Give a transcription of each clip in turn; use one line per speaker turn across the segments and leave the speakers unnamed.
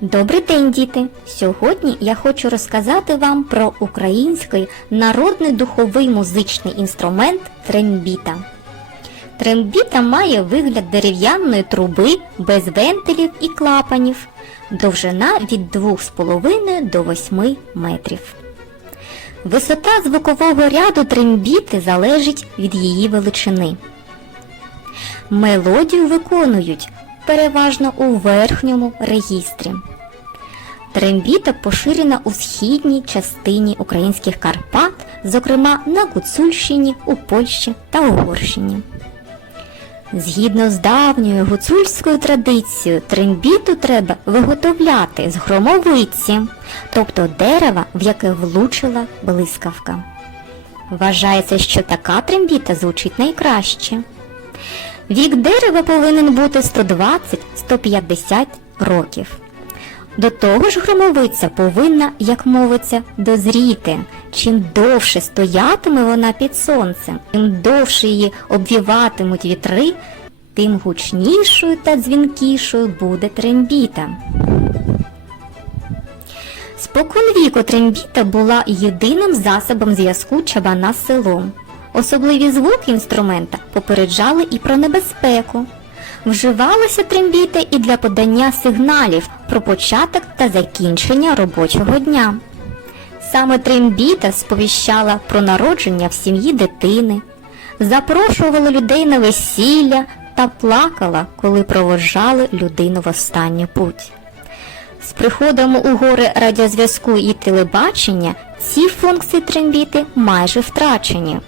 Добрий день, діти! Сьогодні я хочу розказати вам про український народний духовий музичний інструмент трембіта. Трембіта має вигляд дерев'яної труби без вентилів і клапанів, довжина від 2,5 до 8 метрів. Висота звукового ряду трембіти залежить від її величини. Мелодію виконують переважно у верхньому регістрі. Трембіта поширена у східній частині українських Карпат, зокрема на Гуцульщині, у Польщі та Угорщині. Згідно з давньою гуцульською традицією, трембіту треба виготовляти з громовиці, тобто дерева, в яке влучила блискавка. Вважається, що така трембіта звучить найкраще. Вік дерева повинен бути 120-150 років. До того ж громовиця повинна, як мовиться, дозріти. Чим довше стоятиме вона під сонцем, чим довше її обвіватимуть вітри, тим гучнішою та дзвінкішою буде трембіта. Спокон віку трембіта була єдиним засобом зв'язку чабана з селом. Особливі звуки інструмента попереджали і про небезпеку. Вживалася трембіта і для подання сигналів про початок та закінчення робочого дня. Саме трембіта сповіщала про народження в сім'ї дитини, запрошувала людей на весілля та плакала, коли проводжали людину в останню путь. З приходом у гори радіозв'язку і телебачення ці функції трембіти майже втрачені.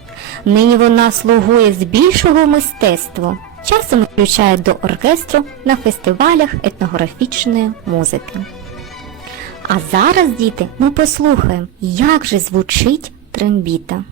Нині вона слугує збільшого мистецтву, часом включає до оркестру на фестивалях етнографічної музики. А зараз, діти, ми послухаємо, як же звучить трембіта.